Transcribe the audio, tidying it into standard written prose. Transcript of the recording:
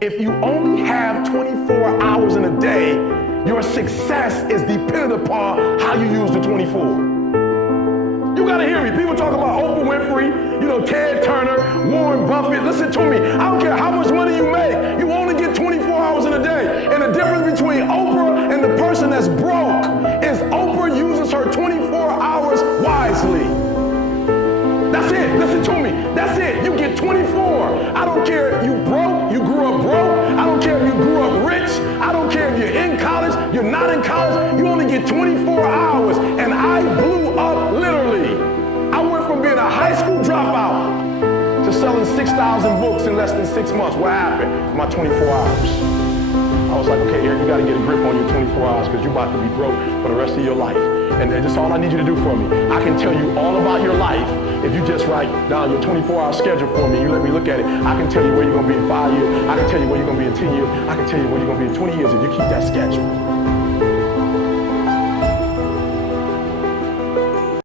If you only have 24 hours in a day, your success is dependent upon how you use the 24. You gotta hear me. People talk about Oprah Winfrey, Ted Turner, Warren Buffett. Listen to me. I don't care how much money you make. You only get 24 hours in a day. And the difference between Oprah and the person that's broke is Oprah uses her 24 hours wisely. That's it. Listen to me. That's it. You get 24. I don't care if you broke, you grew up broke. I don't care if you grew up rich. I don't care if you're in college, you're not in college. You only get 24 hours. And I blew up literally. I went from being a high school dropout to selling 6,000 books in less than 6 months. What happened? My 24 hours. I was like, okay, Eric, you got to get a grip on your 24 hours because you're about to be broke for the rest of your life. And that's all I need you to do for me. I can tell you all about your life if you just write down your 24-hour schedule for me. You let me look at it. I can tell you where you're going to be in 5 years. I can tell you where you're going to be in 10 years. I can tell you where you're going to be in 20 years if you keep that schedule.